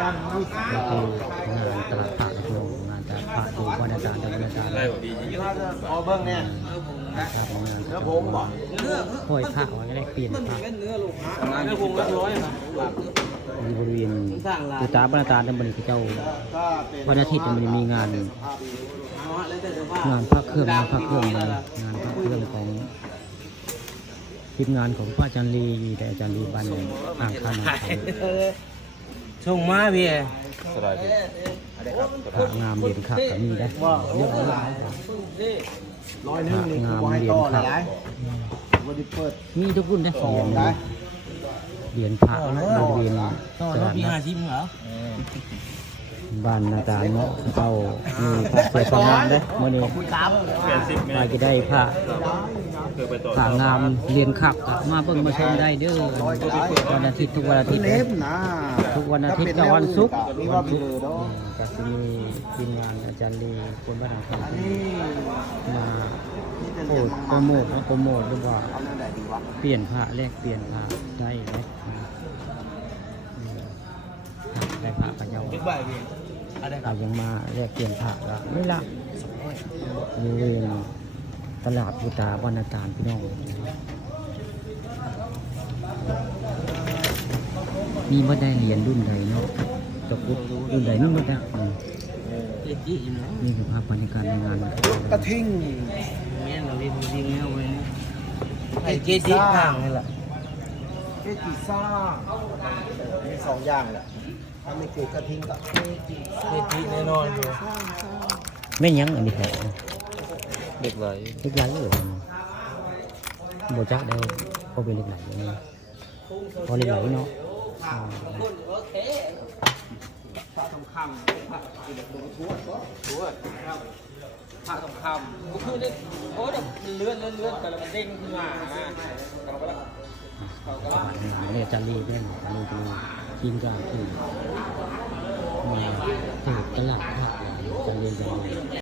ยังยี่สิบก็งานตลาดผักโลงงานตลาดผักดูวันอาจารย์ดำเนินการได้ดีจริงเอาเบิ้งเนี่ยการทำงานเนื้อผมบอกห้อยผ้าไว้ก็ได้เปลี่ยนผ้าเนื้อพุงละร้อยครับอยู่บริเวณตูตาบรรณาจานบริเวณเจ้าวันอาทิตย์มันมีงาน งานพระเครื่องงานพระเครื่องงานพระเครื่องของทีมงานของพระอาจารย์ลีแต่อาจารย์ลีบ้านอ่างข้างนา ส่งมาพี่สบายดีพระงามเด่นขับก็มีได้เยอะมากร้อยหนึงนี่คือไว้ต่อหลายวันนี้เปิดมีทุกรุ่นได้สองเหรียญได้เหรียญพระบริเวณตลาดพี่นัหาชิมเหรอบ้านอาจารย์เนาะเจ้ามีพระเสียประงามได้เมื่อนี้เปลี่ยนสิบไปจะได้พระ เคยไปต่อพระงามเรียนขับก็มาเบิ่งมาชมได้เด้อวันอาทิตย์ทุกวันอาทิตย์เล็บนะทุกวันอาทิตย์กับวันศุกร์มีว่ามีเลยเนาะก็จะมีทีมงานอาจารย์ลีคนบ้านทางอันนี้มานี่เป็นโอ้โปรโมทนะโปรโมทหรือว่าเอาเรื่องไหนดีวะเปลี่ยนผ้าแลกเปลี่ยนผ้าได้ไหมได้ผ้ากันยังบิ๊กใบพี่อะไรคเรารับยังมาแลกเปลี่ยนผ้าก็ไม่ละอยู่เรียนต ลาดพุตาบรรณาการพี่น้อง มีบ่ได้เหรียญรุ่นใดเนาะตกรุ่นใดนู่นบ่ได้อืมเจ๊จี้เนาะนี่คือภาพบรรยากาศในงานกระทิงแม่เราเรียนจริงแล้วเว้ยไอ้เจ๊จี้ข้างนี่แหละเกจิซ่ามีสองอย่างแหละถ้าไม่เกจกระทิงก็เจ๊จี้แน่นอนอยู่แม่นยังอันนี้แหละ เด็กเลยเล็กไหลเหรอบ่จักได้พอเป็นเล็กไหลอยู่นี่พอเล็กไหลเนาะอ่าพระทองคำพ